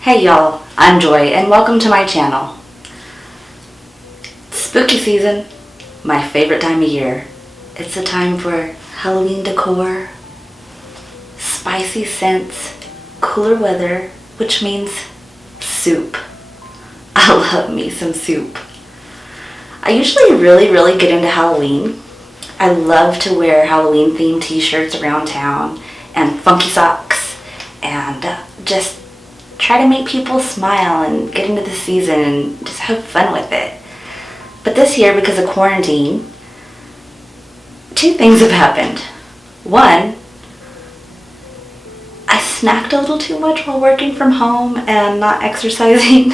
Hey y'all, I'm Joy and welcome to my channel. Spooky season, my favorite time of year. It's a time for Halloween decor, spicy scents, cooler weather, which means soup. I love me some soup. I usually really get into Halloween. I love to wear Halloween themed t-shirts around town and funky socks and just try to make people smile and get into the season and just have fun with it. But this year, because of quarantine, two things have happened. One, I snacked a little too much while working from home and not exercising.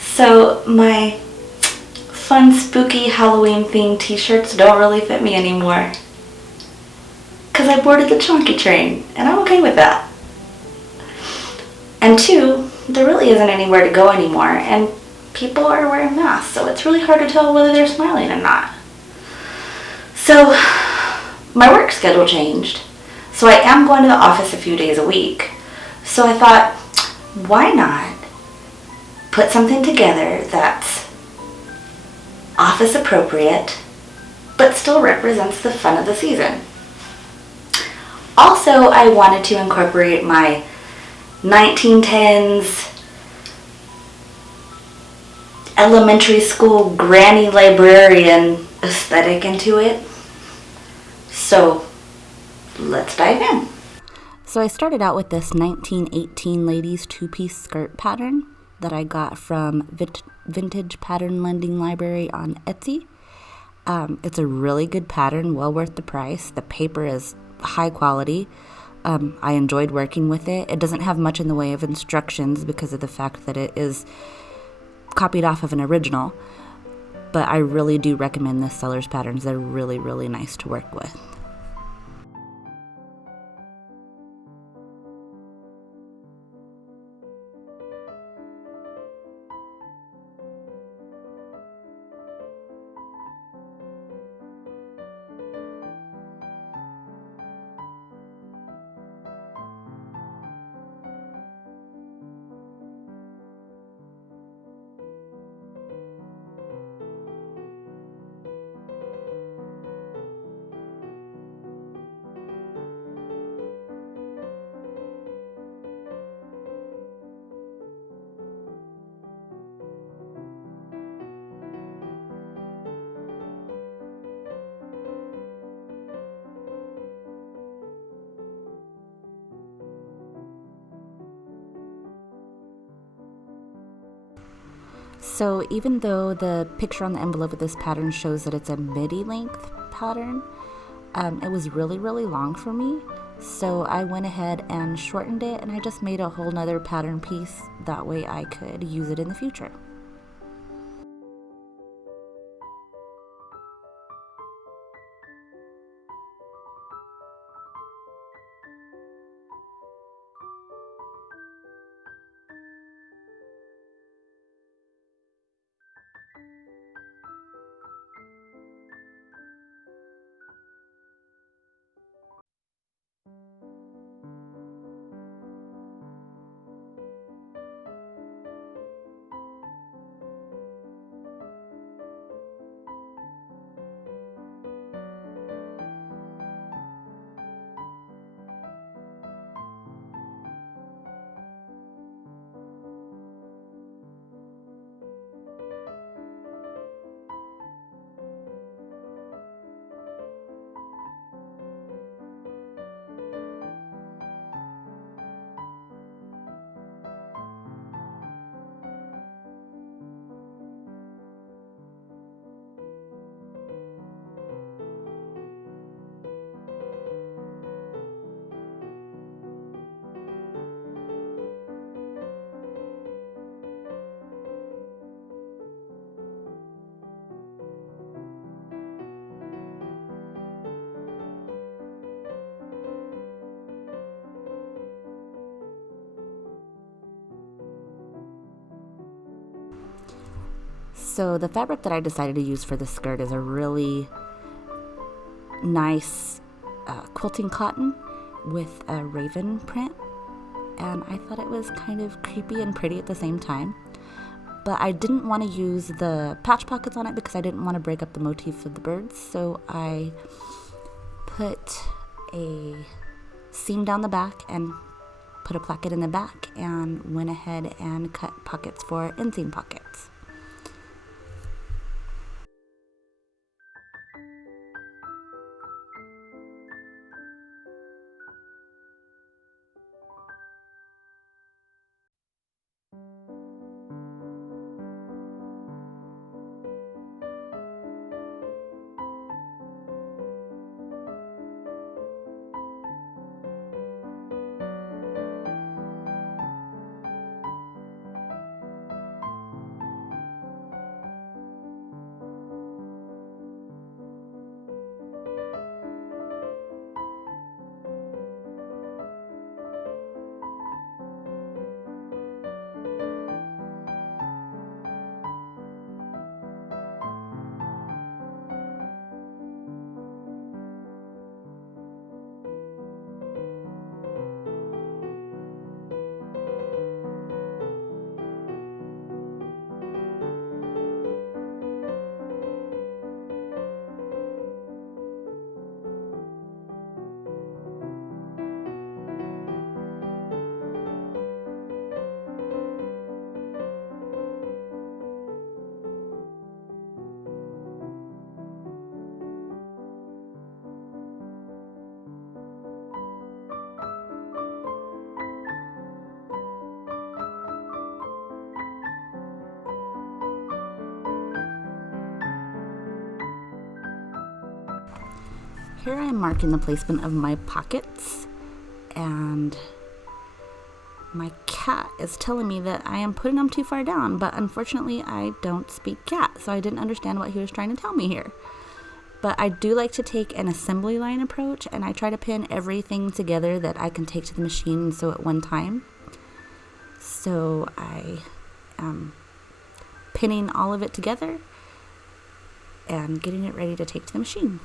So my fun, spooky Halloween themed t-shirts don't really fit me anymore. Because I boarded the chonky train, and I'm okay with that. And two, there really isn't anywhere to go anymore, and people are wearing masks, so it's really hard to tell whether they're smiling or not. So my work schedule changed, so I am going to the office a few days a week. So I thought, why not put something together that's office appropriate, but still represents the fun of the season. Also, I wanted to incorporate my 1910s elementary school granny librarian aesthetic into it. So let's dive in. So I started out with this 1918 ladies two-piece skirt pattern that I got from Vintage Pattern Lending Library on Etsy. It's a really good pattern, well worth the price. The paper is high quality. I enjoyed working with it. It doesn't have much in the way of instructions because of the fact that it is copied off of an original, but I really do recommend this seller's patterns. They're really nice to work with. So even though the picture on the envelope of this pattern shows that it's a midi length pattern, it was really long for me. So I went ahead and shortened it, and I just made a whole nother pattern piece. That way I could use it in the future. So the fabric that I decided to use for this skirt is a really nice quilting cotton with a raven print. and I thought it was kind of creepy and pretty at the same time. But I didn't want to use the patch pockets on it because I didn't want to break up the motif of the birds, so I put a seam down the back and put a placket in the back and went ahead and cut pockets for inseam pockets. Here I am marking the placement of my pockets, and my cat is telling me that I am putting them too far down, but unfortunately I don't speak cat, so I didn't understand what he was trying to tell me here. But I do like to take an assembly line approach, and I try to pin everything together that I can take to the machine and sew at one time. So I am pinning all of it together and getting it ready to take to the machine.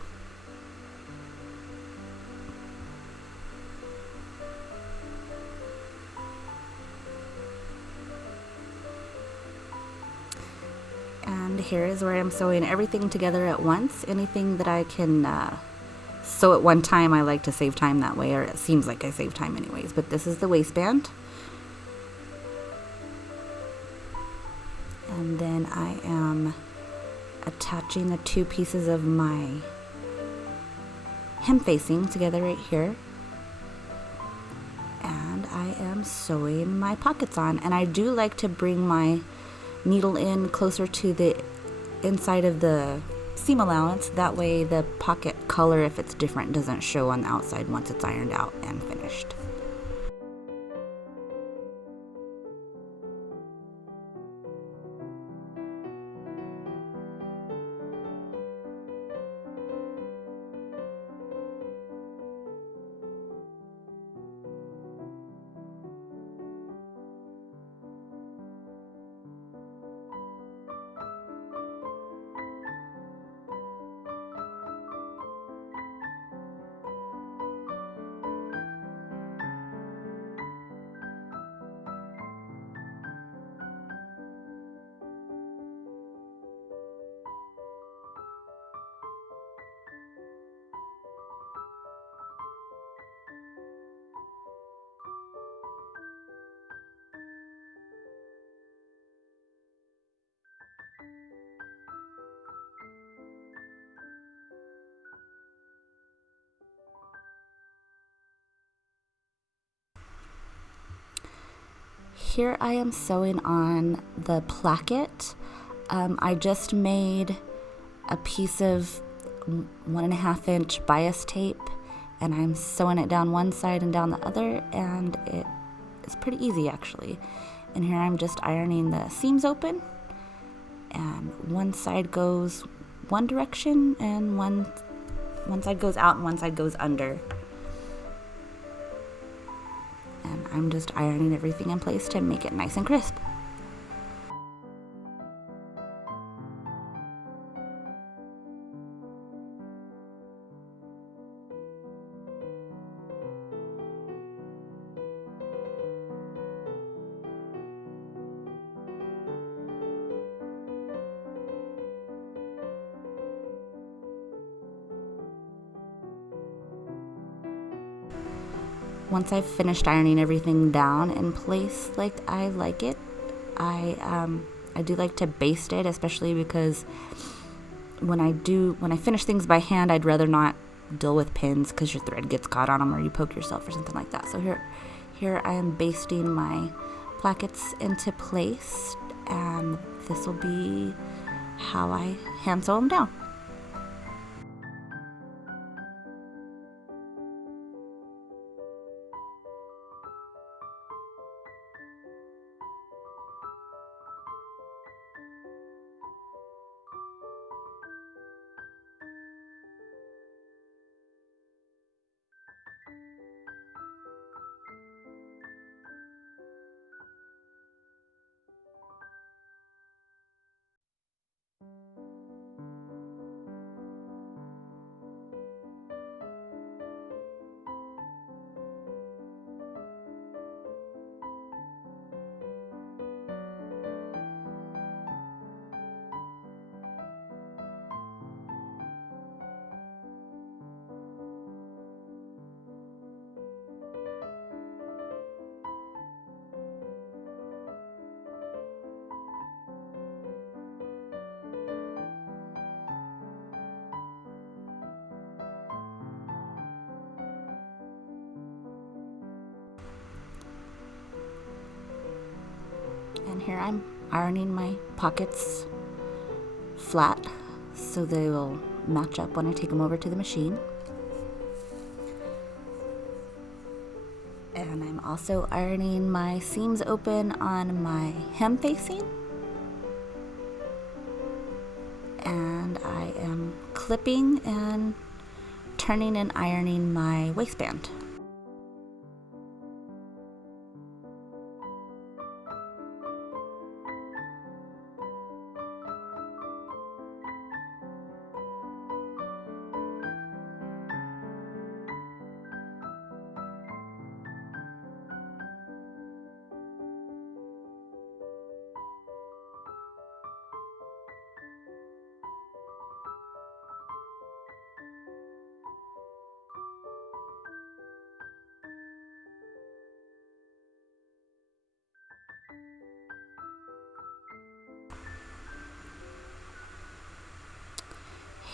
And here is where I'm sewing everything together at once. Anything that I can sew at one time, I like to save time that way, or it seems like I save time anyways. But this is the waistband. And then I am attaching the two pieces of my hem facing together right here. And I am sewing my pockets on. And I do like to bring my needle in closer to the inside of the seam allowance. That way the pocket color, if it's different, doesn't show on the outside once it's ironed out and finished. Here I am sewing on the placket. I just made a piece of 1.5 inch bias tape, and I'm sewing it down one side and down the other, and it is pretty easy actually. And here I'm just ironing the seams open, and one side goes one direction and one side goes out and one side goes under. And I'm just ironing everything in place to make it nice and crisp. once I've finished ironing everything down in place like I like it, I do like to baste it, especially because when I finish things by hand, I'd rather not deal with pins because your thread gets caught on them or you poke yourself or something like that. So here I am basting my plackets into place, and this will be how I hand sew them down. And here I'm ironing my pockets flat so they will match up when I take them over to the machine. And I'm also ironing my seams open on my hem facing. And I am clipping and turning and ironing my waistband.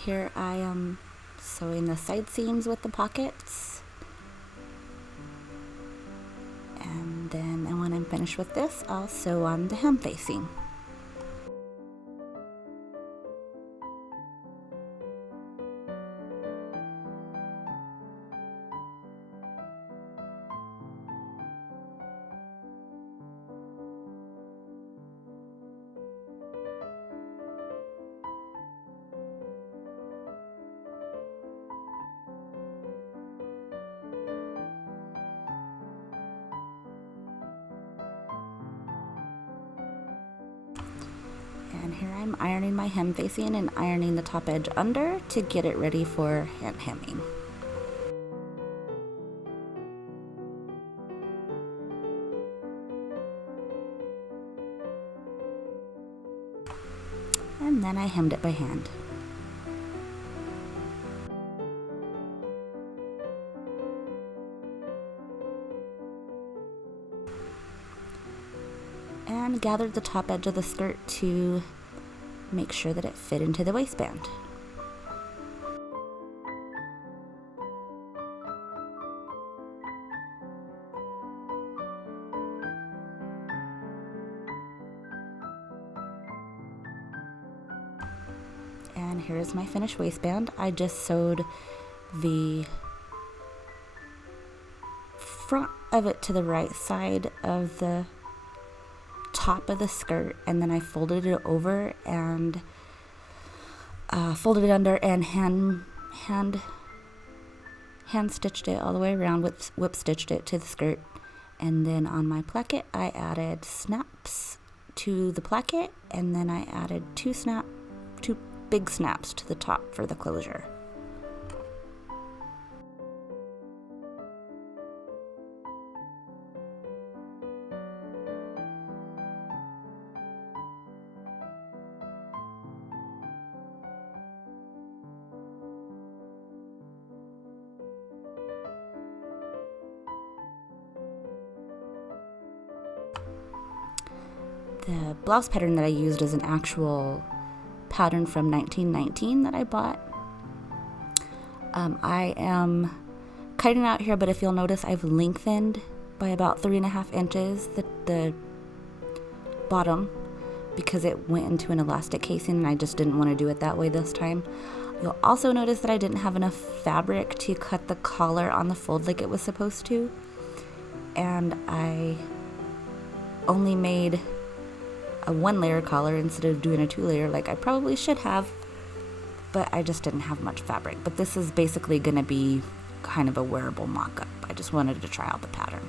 Here I am sewing the side seams with the pockets. And then when I'm finished with this, I'll sew on the hem facing. And here I'm ironing my hem facing and ironing the top edge under to get it ready for hand hemming. And then I hemmed it by hand. And gathered the top edge of the skirt to make sure that it fit into the waistband. And here's my finished waistband. I just sewed the front of it to the right side of the top of the skirt, and then I folded it over and folded it under and hand stitched it all the way around, whip stitched it to the skirt. And then on my placket I added snaps to the placket, and then I added two big snaps to the top for the closure. The blouse pattern that I used is an actual pattern from 1919 that I bought. I am cutting out here, but if you'll notice, I've lengthened by about 3.5 inches the bottom because it went into an elastic casing and I just didn't want to do it that way this time. You'll also notice that I didn't have enough fabric to cut the collar on the fold like it was supposed to, and I only made a 1-layer collar instead of doing a 2-layer like I probably should have, but I just didn't have much fabric. But this is basically going to be kind of a wearable mock-up. I just wanted to try out the pattern.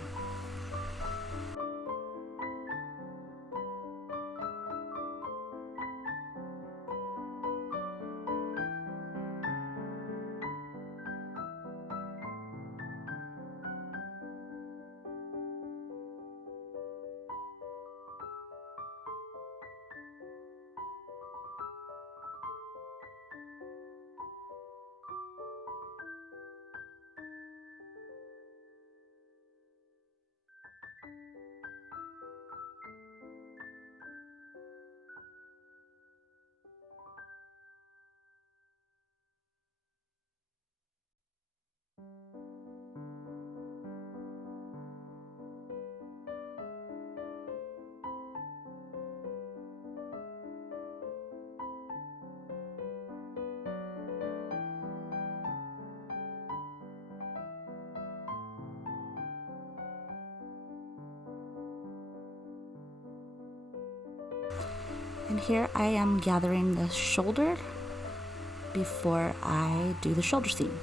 And here I am gathering the shoulder before I do the shoulder seam.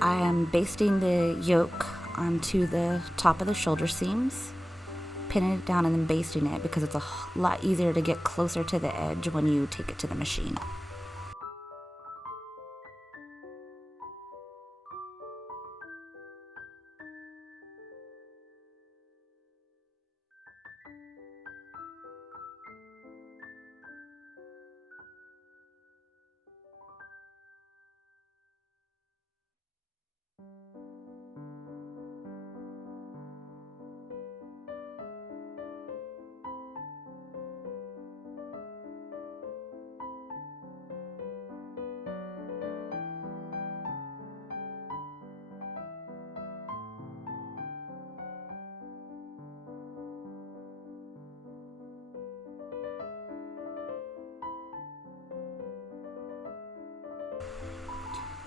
I am basting the yoke onto the top of the shoulder seams, pinning it down and then basting it because it's a lot easier to get closer to the edge when you take it to the machine.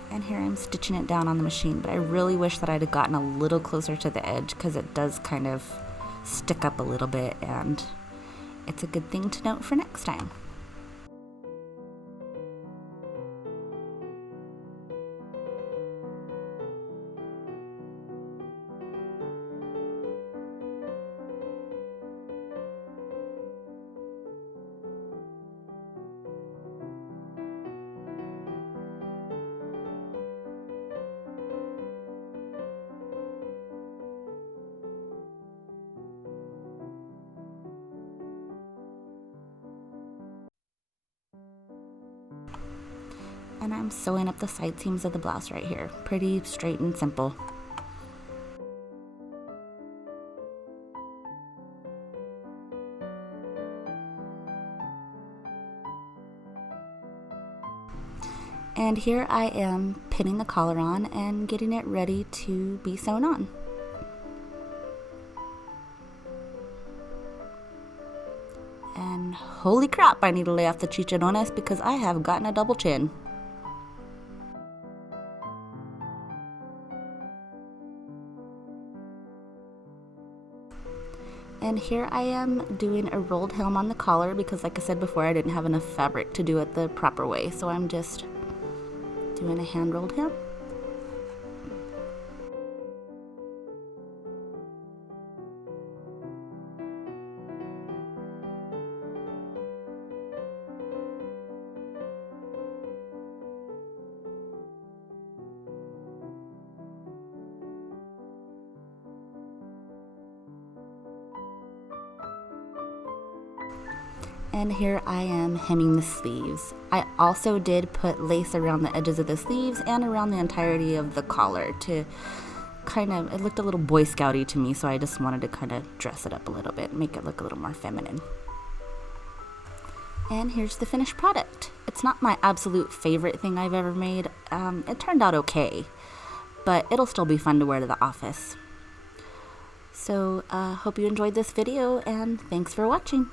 And here I'm stitching it down on the machine, but I really wish that I'd have gotten a little closer to the edge because it does kind of stick up a little bit, and it's a good thing to note for next time. And I'm sewing up the side seams of the blouse right here. Pretty straight and simple. And here I am pinning the collar on and getting it ready to be sewn on. And holy crap, I need to lay off the chicharrones because I have gotten a double chin. And here I am doing a rolled hem on the collar because, like I said before, I didn't have enough fabric to do it the proper way. So I'm just doing a hand rolled hem. And here I am hemming the sleeves. I also did put lace around the edges of the sleeves and around the entirety of the collar to kind of, it looked a little Boy Scouty to me, so I just wanted to kind of dress it up a little bit, make it look a little more feminine. And here's the finished product. It's not my absolute favorite thing I've ever made. It turned out okay, but it'll still be fun to wear to the office. So hope you enjoyed this video, and thanks for watching.